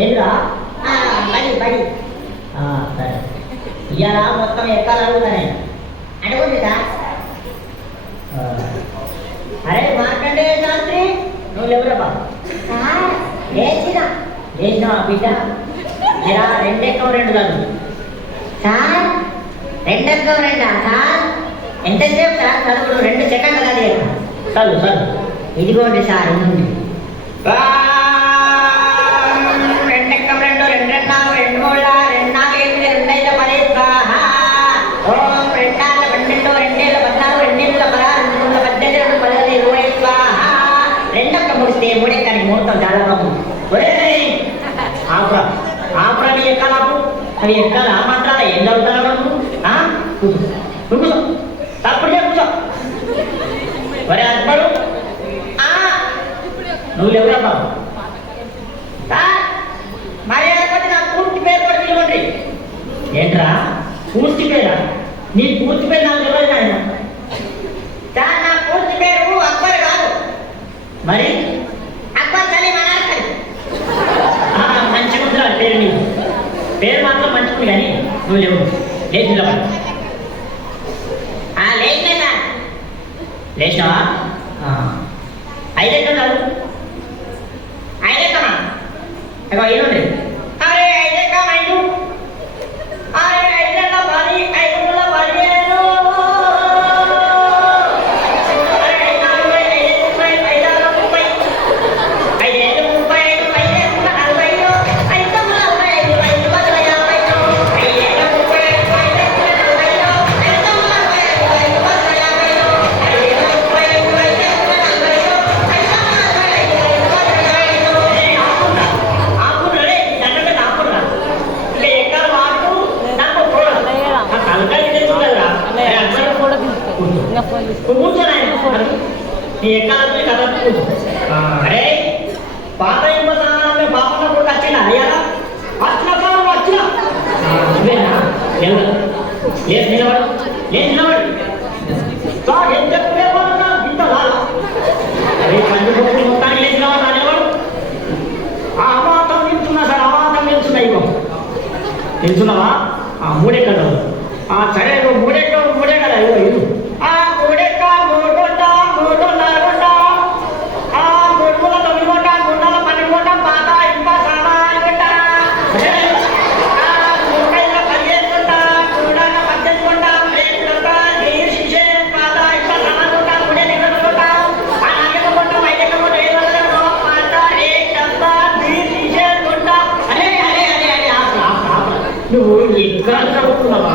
ఏంద్రా బడి బడి సరే ఇవాళ మొత్తం ఎక్కాలి అడుగుతా నేను అడుగుంది సార్. అరే మార్కండే శాస్త్రి నువ్వు లేవురా లేచినా బిడ్డ ఇలా రెండెక్కం రెండు కాదు సార్. రెండెక్కం రెండా సార్? ఎంతసేపు సార్ చదువులు 2 సెకండ్లు కాదు చదువు చదువు. ఇదిగోండి సార్ ఉంది. రెండెక్కం రెండు రెండు రెండు నాలుగు రెండు మూడు రెండు నాలుగు ఎనిమిది రెండైదు 10 ఓం రెండాళ్ళ 12 రెండేళ్ళ 14 రెండేళ్ళ 16 రెండేళ్ళ 18 15 20 స్వాహ. రెండొక్క ముడిస్తే మూడెక్కని ముహూర్తం చాలా బాగుంది. ఆపురా ఆపురా నీ ఎక్కాలాపు అవి ఎక్కాలి ఆ మాత్రాల ఏం చదువుతారా కూర్చో తప్పుడు కూర్చో. ఒరే అక్బరు నువ్వు ఎవరా బాబు మరి నా పూర్తి పేరు కూడా పిలవండి. ఏంట్రా పూర్తి పేరా? నీ పూర్తి పేరు నాకు తెలియదు ఆయన సార్. నా పూర్తి పేరు అక్బర్ కాదు. మరి అక్బర్ సలీం అనాలి. మంచిగా ఉందిరా పేరు. నీ పేరు మాత్రం మంచిది కానీ నువ్వు లేవు. లేచి లేచినా లేచినావా? 5 ఎక్కడ కాదు 5 ఎక్కమా ఏమండి? అరే 5 ఎక్కం 5 అరే 5 10 5 15 అరే పాత ఇంకో సామాన్య బాపన్న కూడా వచ్చిన అయ్యారా వచ్చిన లేదు నిలబడు లేదు నిలబడు ఎంత ఇంత అరే పండుగ మొత్తానికి లేదు నిలబడు. ఆ అమాతం నిలుచున్నా సార్ అమాతం నిలుచున్నా ఇగో నిలుచున్నావా? మూడే కదా సరే మూడే కదా ఇగో ఇల్లు నువ్వు ఎక్కడ చదువుతున్నావా?